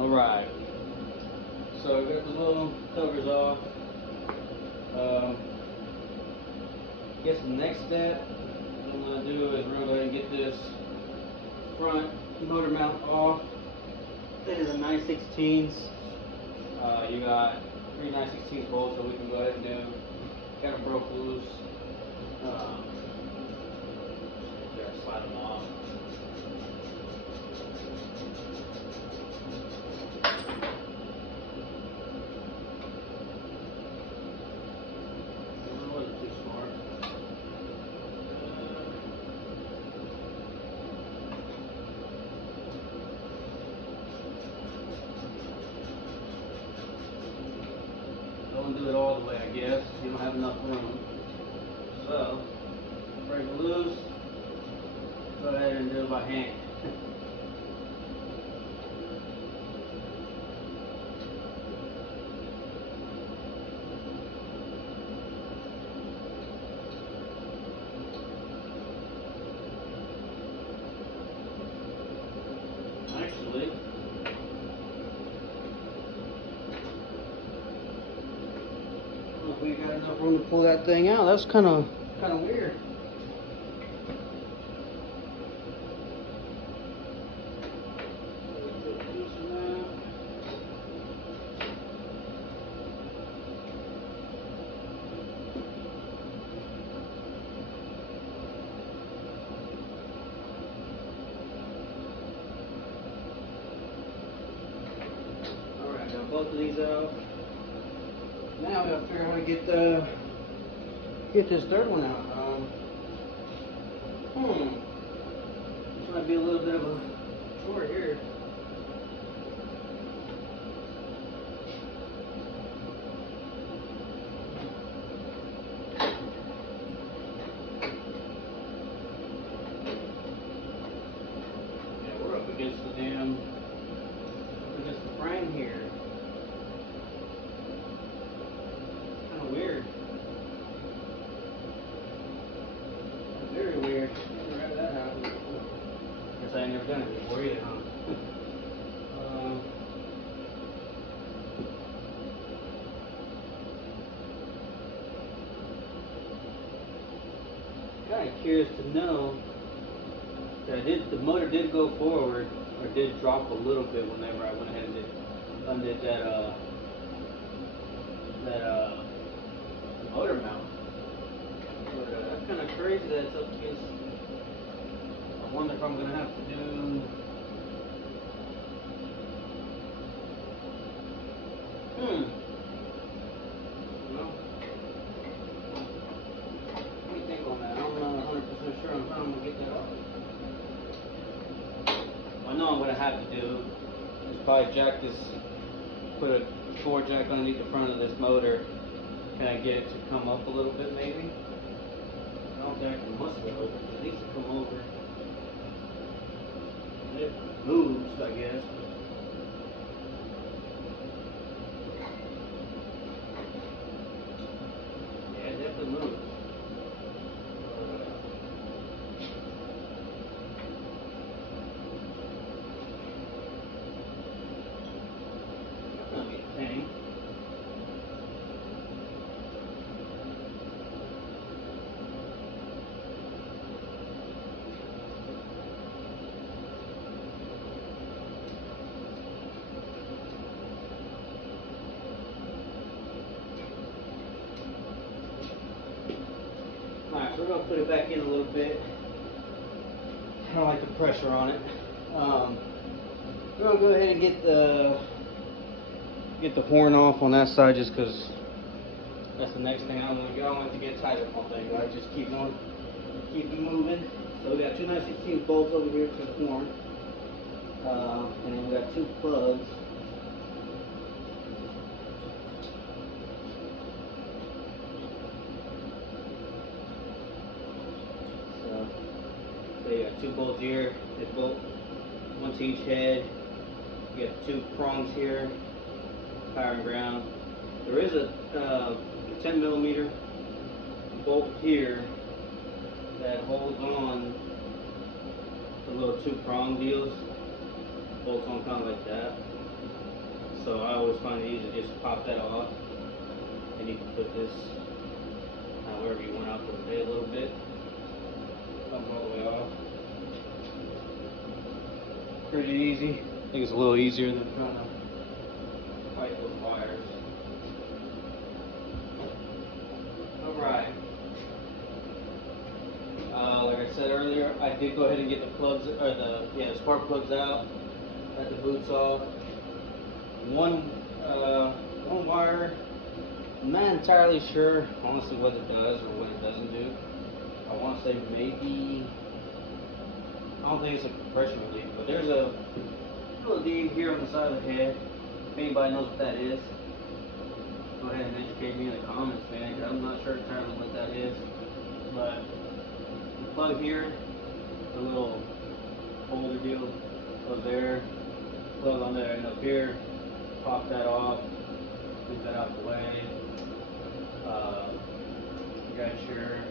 Alright, so I got the little covers off. Guess the next step I'm going to do is we're going to go ahead and get this front motor mount off. It is a 9/16. You got 3 9/16 bolts, so we can go ahead and do. Kind of broke loose. Gotta slide them off. Don't do it all the way, I guess. You don't have enough room. So, break it loose. Go ahead and do it by hand. Actually, we got enough room to pull that thing out. That's kind of weird. All right, got both of these out. Now we gotta figure out how to get this third one out. This might be a little bit of a chore here. Yeah, we're up against the frame here. Weird. Very weird. Never had that happen before. Guess I ain't never done it before either, huh? Kind of curious to know that the motor did go forward, or did drop a little bit whenever I went ahead and undid that motor mount. But that's kind of crazy that it's up against. I wonder if I'm gonna have to do. Well, let me think on that. I'm not 100% sure on how I'm gonna get that off. I know I'm gonna have to do is probably jack this, put a floor jack underneath the front of this motor. Can I get it to come up a little bit, maybe? I don't think I can muscle it over. It needs to come over. It moves, I guess. Yeah, it definitely moves. That's not be a pain. Alright, so we're going to put it back in a little bit. I don't like the pressure on it. We're going to go ahead and get the horn off on that side, just because that's the next thing I want to get. I want it to get tight with my thing, right? Just keep on, keep it moving. So we got 2 9/16 bolts over here to the horn. And then we got 2 plugs. So you got 2 bolts here, this bolt, 1 to each head. You got 2 prongs here, power and ground. There is a 10mm bolt here that holds on the little 2 prong deals. bolts on kind of like that. So I always find it easy to just pop that off, and you can put this wherever you want out the bay a little bit, come all the way off. Pretty easy. I think it's a little easier than trying to fight with wires. Alright. Like I said earlier, I did go ahead and get the plugs, or the spark plugs out, got the boots off. One wire, I'm not entirely sure honestly what it does or what it doesn't do. I want to say maybe, I don't think it's a compression relief, but there's a little D here on the side of the head. If anybody knows what that is, go ahead and educate me in the comments, man, because I'm not sure entirely what that is. But the plug here, the little holder deal goes there, plug on there, and up here, pop that off, move that out the way. You got your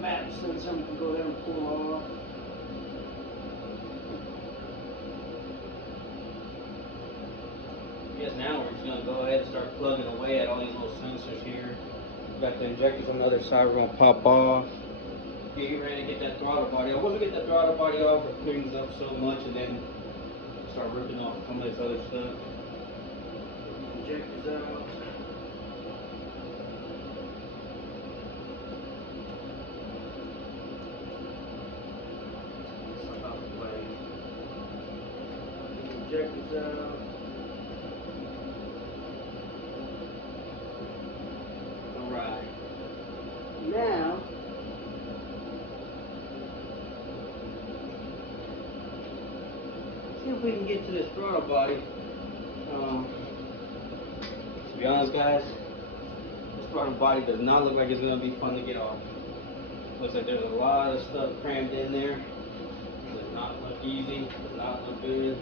map sensor, you can go ahead and pull off. I guess now we're just going to go ahead and start plugging away at all these little sensors here. Got the injectors on the other side, we're going to pop off. Get ready to get that throttle body. I want to get that throttle body off, it cleans up so much, and then start ripping off some of this other stuff. Injectors out. Stuff out the way. Injectors out. Alright. Now, see if we can get to this throttle body. To be honest, guys, this throttle body does not look like it's going to be fun to get off. Looks like there's a lot of stuff crammed in there. Does not look easy, does not look good.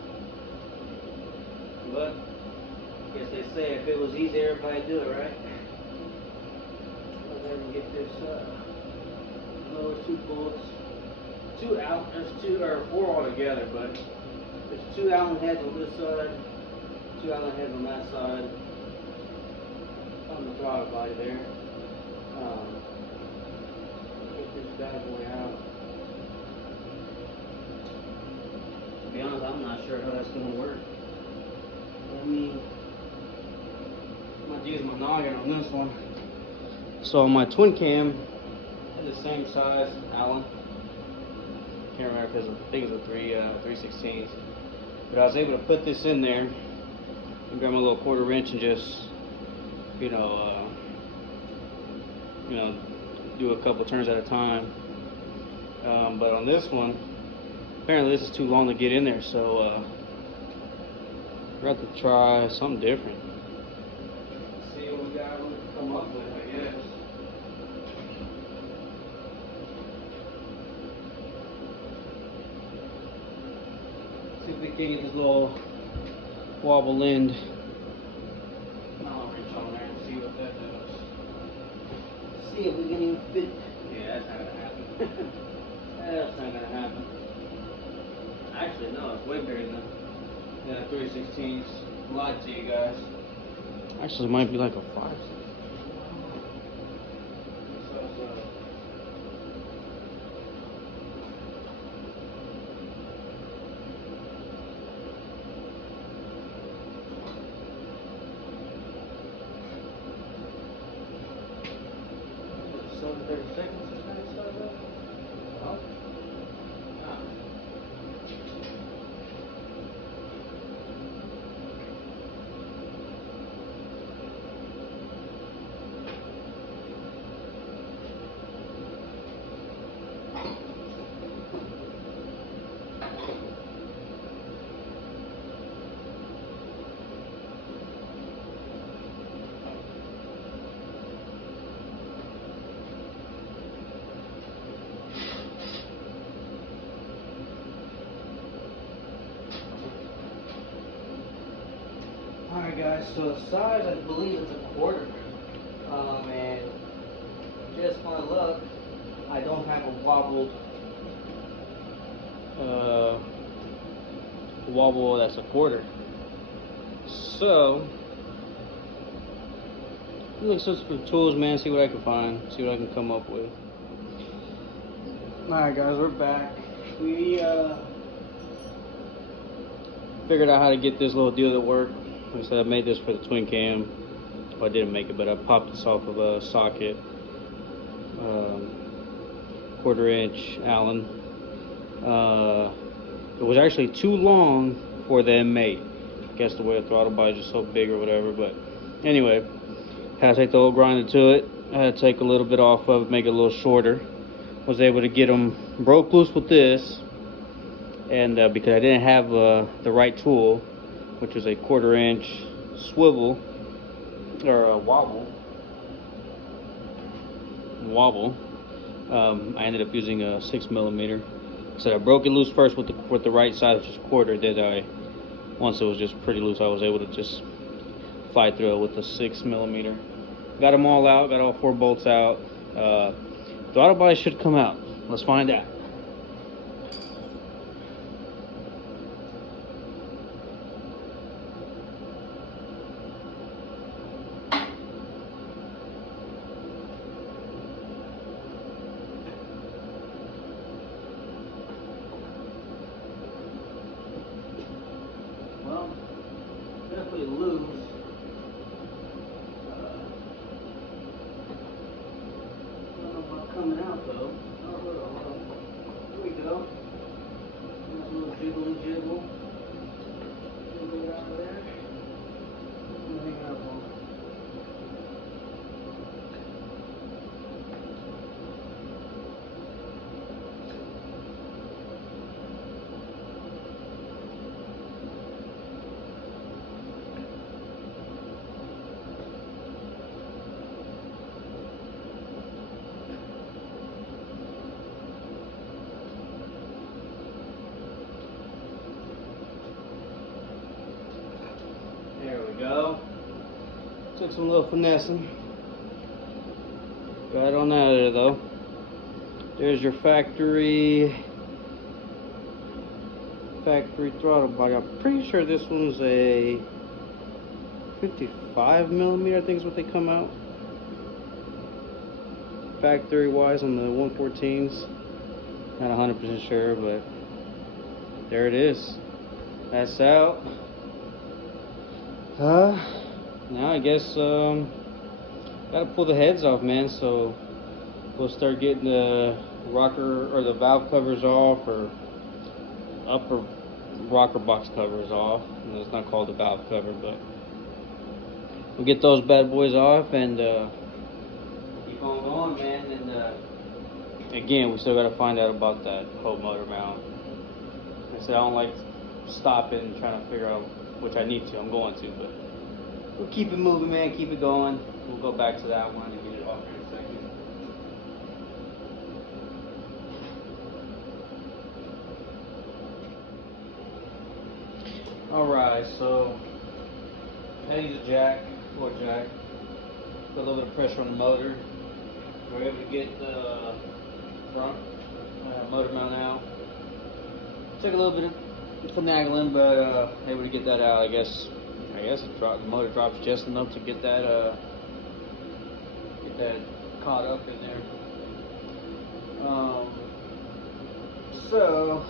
But I guess they say if it was easy, everybody'd do it, right? Go ahead and get this lower two bolts. Two out, there's two or four altogether, but there's two Allen heads on this side, two Allen heads on that side, on the throttle body there. Get this bad boy out. To be honest, I'm not sure how that's going to work. I mean, I'm going to use my noggin on this one. So my twin cam is the same size Allen. Can't remember if it's I think it's a 3/16. But I was able to put this in there and grab my little quarter wrench and just, you know, do a couple turns at a time. But on this one, apparently this is too long to get in there, so we're going to try something different. See what we got to come up with, I guess. See if we can get this little wobble end Allen wrench on there and see what that does. See if we can even fit. Yeah, that's not going to happen. That's not going to happen. Actually, no, it's way bigger than 3/16. Lied to you guys. Actually, it might be like a 5/16. So 30 seconds. Oh. Alright guys, so the size I believe is a quarter. And just my luck, I don't have a wobbled wobble that's a quarter. So look, search for tools, man. See what I can find. See what I can come up with. All right, guys, we're back. We figured out how to get this little deal to work. Like I said, I made this for the twin cam. Well, I didn't make it, but I popped this off of a socket. 1/4-inch Allen. It was actually too long for the M8. I guess the way the throttle body is just so big or whatever. But anyway, had to take the old grinder to it. I had to take a little bit off of it, make it a little shorter. Was able to get them broke loose with this, and because I didn't have the right tool, which was a 1/4-inch swivel or a wobble. I ended up using a 6mm. So I broke it loose first with the right side, which is quarter. Then once it was just pretty loose, I was able to just fight through it with the 6mm. Got them all out. Got all 4 bolts out. Throttle body should come out. Let's find out. Well, definitely loose. I don't know about coming out though. Oh, hold on. Here we go. Nice little jiggly jiggle. Get out of there. Hang it up on. There we go. Took some little finessing. Got it on out of there though. There's your factory throttle body. I'm pretty sure this one's a 55mm, I think is what they come out. Factory wise on the 114s. Not 100% sure, but there it is. That's out. Now I guess gotta pull the heads off, man. So we'll start getting the rocker or the valve covers off, or upper rocker box covers off. And it's not called a valve cover, but we'll get those bad boys off and keep on going, man. And again, we still gotta find out about that whole motor mount. Like I said, I don't like stopping and trying to figure out, which I need to. I'm going to, but we'll keep it moving, man. Keep it going. We'll go back to that one and get it off here in a second. Alright, so I use a jack, floor jack, put a little bit of pressure on the motor. We're able to get the front motor mount out. Took a little bit of finagling, but able to get that out. I guess the motor drops just enough to get that caught up in there. So